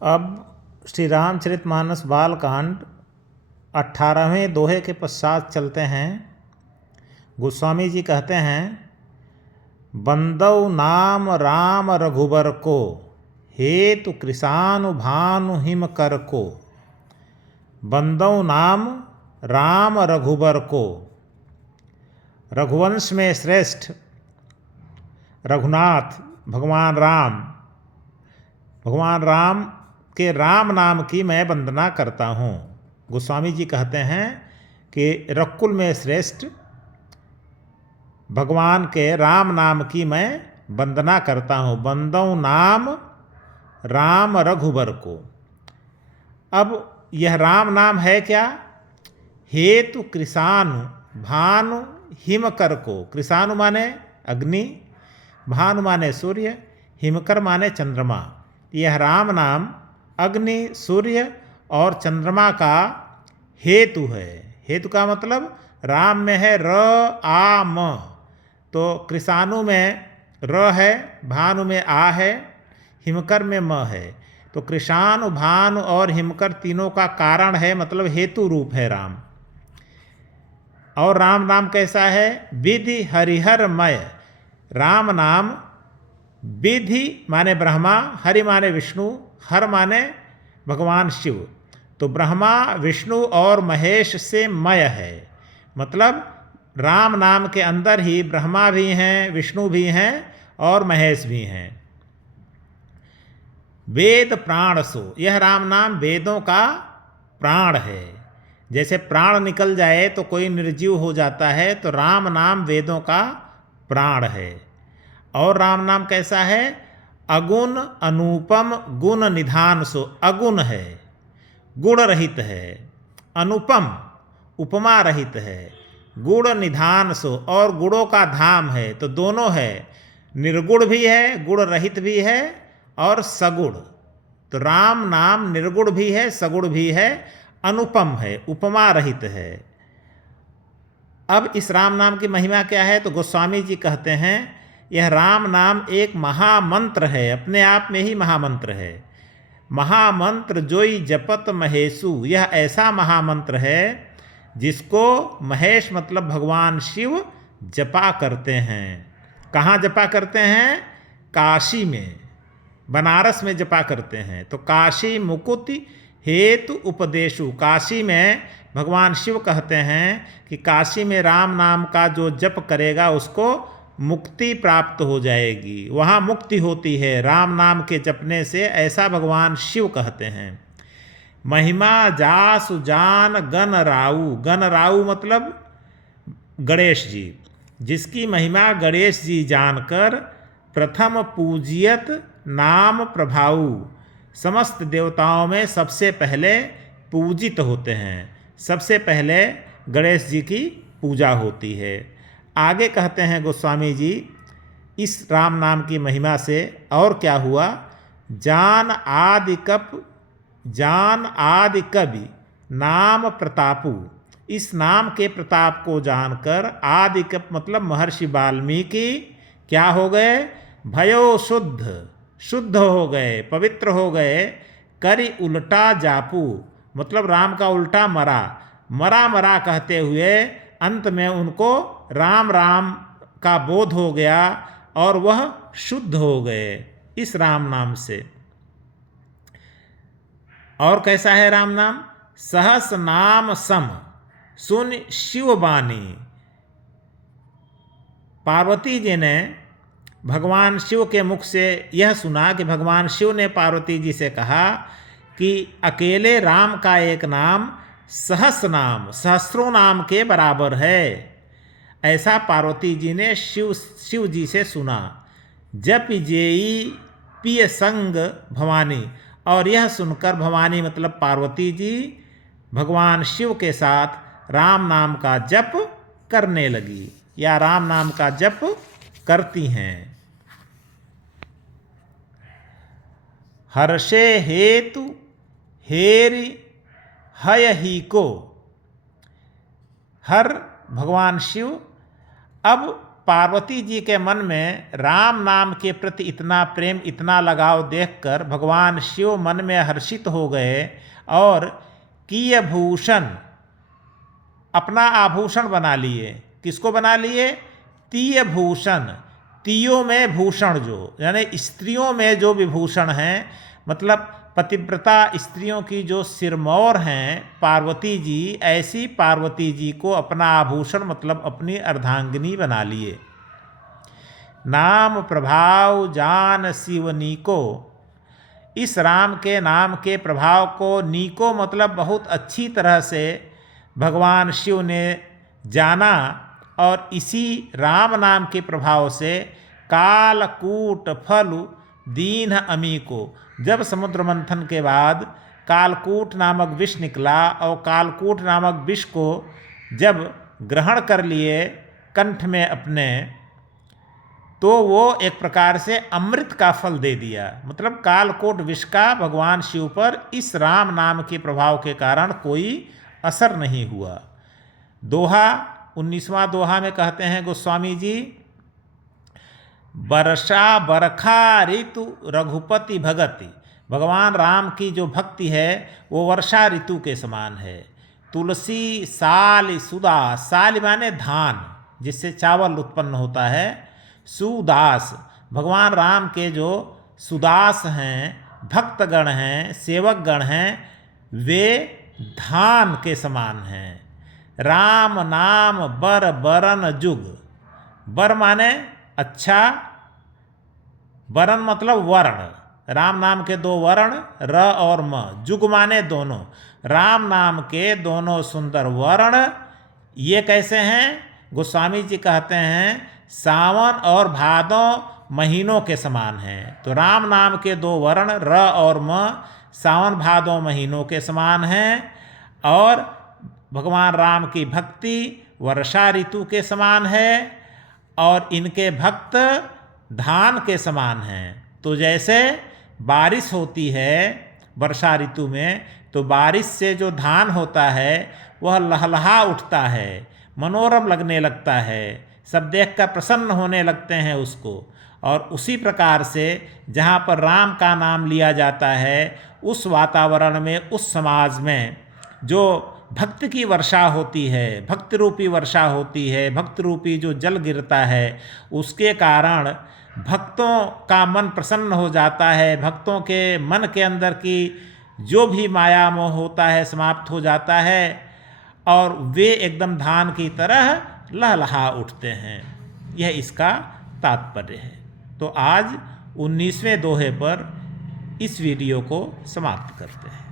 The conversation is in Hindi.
अब श्री रामचरितमानस बालकांड 18वें दोहे के पश्चात चलते हैं। गोस्वामी जी कहते हैं, बंदौ नाम राम रघुबर को, हेतु कृषानु भानु हिम कर को। बंदौ नाम राम रघुबर को। रघुवंश में श्रेष्ठ रघुनाथ भगवान राम के राम नाम की मैं वंदना करता हूँ। गोस्वामी जी कहते हैं कि रकुल में श्रेष्ठ भगवान के राम नाम की मैं वंदना करता हूँ। बंदौ नाम राम रघुबर को। अब यह राम नाम है क्या? हेतु कृषानु भानु हिमकर को। कृषानु माने अग्नि, भानु माने सूर्य, हिमकर माने चंद्रमा। यह राम नाम अग्नि, सूर्य और चंद्रमा का हेतु है। हेतु का मतलब राम में है र आ म, तो कृषानु में र है, भानु में आ है, हिमकर में म है। तो कृषानु भानु और हिमकर तीनों का कारण है, मतलब हेतु रूप है राम। और राम नाम कैसा है? विधि हरिहरमय। राम नाम विधि माने ब्रह्मा, हरि माने विष्णु, हर माने भगवान शिव। तो ब्रह्मा विष्णु और महेश से मय है, मतलब राम नाम के अंदर ही ब्रह्मा भी हैं, विष्णु भी हैं और महेश भी हैं। वेद प्राण सो। यह राम नाम वेदों का प्राण है। जैसे प्राण निकल जाए तो कोई निर्जीव हो जाता है, तो राम नाम वेदों का प्राण है। और राम नाम कैसा है? अगुण अनुपम गुण निधान सो। अगुण है, गुण रहित है। अनुपम उपमा रहित है। गुण निधान सो, और गुणों का धाम है, तो दोनों है। निर्गुण भी है, गुण रहित भी है और सगुण। तो राम नाम निर्गुण भी है, सगुण भी है, अनुपम है, उपमा रहित है। अब इस राम नाम की महिमा क्या है? तो गोस्वामी जी कहते हैं, यह राम नाम एक महामंत्र है, अपने आप में ही महामंत्र है। महामंत्र जोई जपत महेशु। यह ऐसा महामंत्र है जिसको महेश मतलब भगवान शिव जपा करते हैं। कहाँ जपा करते हैं? काशी में, बनारस में जपा करते हैं। तो काशी मुकुति हेतु उपदेशु। काशी में भगवान शिव कहते हैं कि काशी में राम नाम का जो जप करेगा उसको मुक्ति प्राप्त हो जाएगी, वहाँ मुक्ति होती है राम नाम के जपने से, ऐसा भगवान शिव कहते हैं। महिमा जासु जान गण राऊ। गण राऊ मतलब गणेश जी, जिसकी महिमा गणेश जी जानकर प्रथम पूजियत नाम प्रभाऊ। समस्त देवताओं में सबसे पहले पूजित होते हैं, सबसे पहले गणेश जी की पूजा होती है। आगे कहते हैं गोस्वामी जी, इस राम नाम की महिमा से और क्या हुआ? जान आदि कवि नाम प्रतापु। इस नाम के प्रताप को जानकर आदि कप मतलब महर्षि वाल्मीकि क्या हो गए? भयो शुद्ध हो गए, पवित्र हो गए। करि उल्टा जापू मतलब राम का उल्टा मरा कहते हुए अंत में उनको राम राम का बोध हो गया और वह शुद्ध हो गए इस राम नाम से। और कैसा है राम नाम? सहस नाम सम सुन शिववाणी। पार्वती जी ने भगवान शिव के मुख से यह सुना कि भगवान शिव ने पार्वती जी से कहा कि अकेले राम का एक नाम सहस नाम, सहस्रों नाम के बराबर है। ऐसा पार्वती जी ने शिव जी से सुना। जप जेई पिय संग भवानी। और यह सुनकर भवानी मतलब पार्वती जी भगवान शिव के साथ राम नाम का जप करने लगी, या राम नाम का जप करती हैं। हर्षे हेतु हेरि हय ही को। हर भगवान शिव अब पार्वती जी के मन में राम नाम के प्रति इतना प्रेम, इतना लगाव देखकर भगवान शिव मन में हर्षित हो गए और कियभूषण अपना आभूषण बना लिए। किसको बना लिए? तीयभूषण, तीयों में भूषण, जो यानी स्त्रियों में जो विभूषण हैं, मतलब पतिव्रता स्त्रियों की जो सिरमौर हैं पार्वती जी, ऐसी पार्वती जी को अपना आभूषण मतलब अपनी अर्धांगिनी बना लिए। नाम प्रभाव जान शिव नीको, इस राम के नाम के प्रभाव को, नीको मतलब बहुत अच्छी तरह से भगवान शिव ने जाना और इसी राम नाम के प्रभाव से कालकूट फलु दीन अमी को, जब समुद्र मंथन के बाद कालकूट नामक विष निकला और कालकूट नामक विष को जब ग्रहण कर लिए कंठ में अपने, तो वो एक प्रकार से अमृत का फल दे दिया। मतलब कालकूट विष का भगवान शिव पर इस राम नाम के प्रभाव के कारण कोई असर नहीं हुआ। दोहा 19वां दोहा में कहते हैं गोस्वामी जी, वर्षा बरखा ऋतु रघुपति भगति, भगवान राम की जो भक्ति है वो वर्षा ऋतु के समान है। तुलसी साल सुदा, साल माने धान जिससे चावल उत्पन्न होता है। सुदास, भगवान राम के जो सुदास हैं, भक्तगण हैं, सेवकगण हैं, वे धान के समान हैं। राम नाम बर बरन जुग, बर माने अच्छा, वरण मतलब वर्ण, राम नाम के दो वर्ण र और म, जुग माने दोनों, राम नाम के दोनों सुंदर वर्ण। ये कैसे हैं? गोस्वामी जी कहते हैं सावन और भादों महीनों के समान हैं। तो राम नाम के दो वर्ण र और म सावन भादों महीनों के समान हैं और भगवान राम की भक्ति वर्षा ऋतु के समान है और इनके भक्त धान के समान हैं। तो जैसे बारिश होती है वर्षा ऋतु में, तो बारिश से जो धान होता है वह लहलहा उठता है, मनोरम लगने लगता है, सब देखकर प्रसन्न होने लगते हैं उसको। और उसी प्रकार से जहाँ पर राम का नाम लिया जाता है, उस वातावरण में, उस समाज में जो भक्त की वर्षा होती है, भक्त रूपी वर्षा होती है, भक्त रूपी जो जल गिरता है, उसके कारण भक्तों का मन प्रसन्न हो जाता है। भक्तों के मन के अंदर की जो भी माया मोह होता है समाप्त हो जाता है और वे एकदम धान की तरह लहलहा उठते हैं। यह इसका तात्पर्य है। तो आज 19वें दोहे पर इस वीडियो को समाप्त करते हैं।